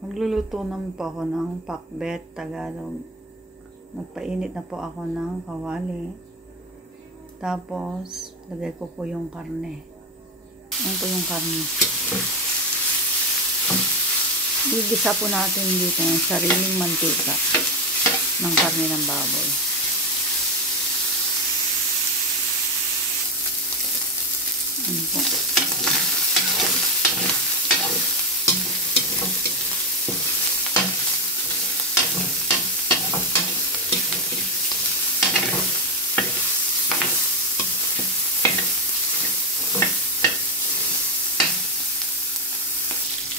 Magluluto naman po ako ng pakbet Tagalog. Nagpainit na po ako ng kawali. Tapos, lagay ko po yung karne. Yan po yung karne. Igisa po natin dito yung sariling mantika ng karne ng baboy. Yan po.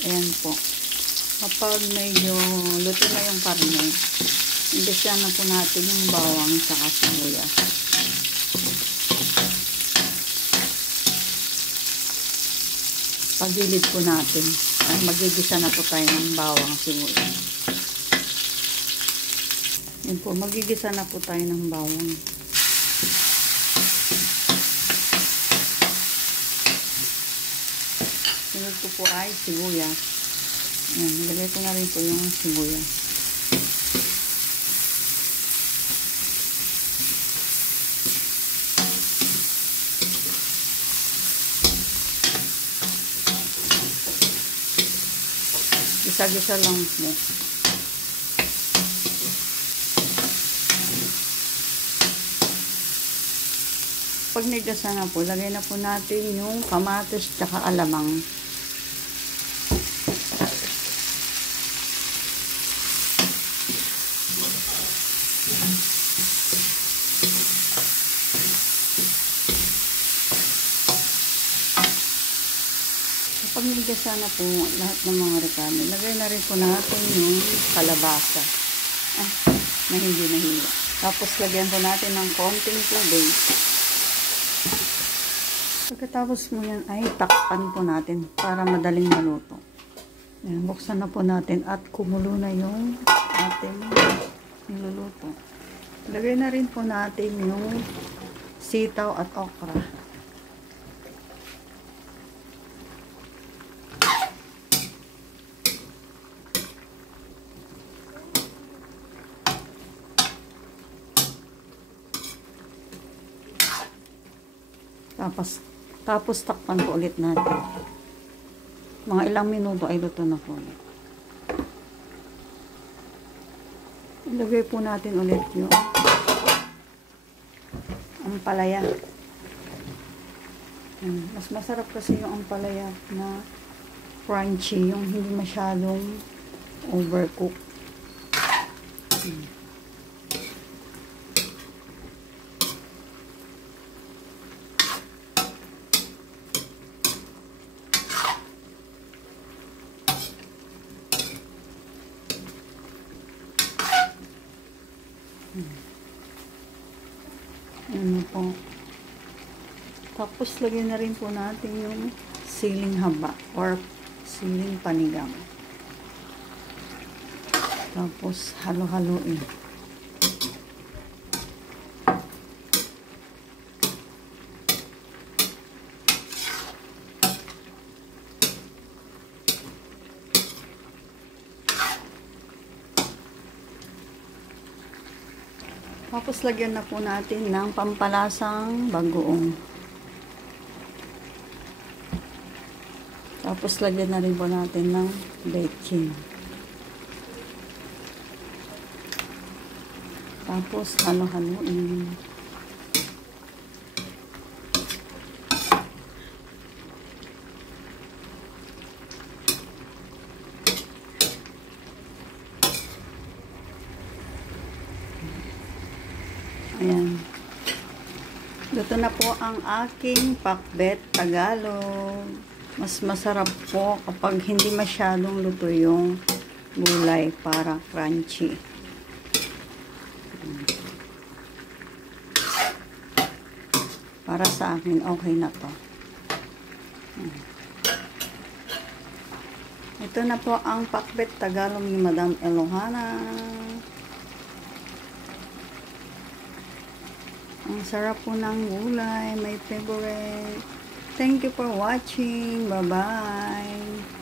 Ayan po. Kapag medyo luto na yung karne, imbesyan na po natin yung bawang sa sibuyas. Pagilid po natin. Ay, magigisa na po tayo ng bawang sibuyas. Ayan po, magigisa na po tayo ng bawang. Sunod ko po ay sibuyas. Ayan, nilagay ko na rin po yung sibuyas. Gisa-gisa lang po. Pag nagasa na po, lagay na po natin yung kamatis tsaka alamang. Kapag nagasa na po lahat ng mga rekado, lagay na rin po natin yung kalabasa na hindi nahiwa. Tapos lagyan po natin ng konting tubig. Pagkatapos mo yan ay takpan po natin para madaling maluto. Ayan, buksan na po natin at kumulo na yung ating niluluto. Lagay na rin po natin yung sitaw at okra. Tapos takpan po ulit natin. Mga ilang minuto ay luto na po ulit. Ilagay po natin ulit yung ampalaya. Mas masarap kasi yung ampalaya na crunchy, yung hindi masyadong overcook. Ano po. Tapos lagyan na rin po natin yung siling haba or siling panigang. Tapos halo-haloin. Tapos lagyan na po natin ng pampalasang bagoong. Tapos lagyan na rin po natin ng bechin. Tapos halo-haloin. Ayan. Luto na po ang aking pakbet Tagalog. Mas masarap po kapag hindi masyadong luto yung gulay para crunchy. Para sa akin, okay na to. Ito na po ang pakbet Tagalog ni Madam Elohana. Ang sarap po ng gulay. My favorite. Thank you for watching. Bye-bye.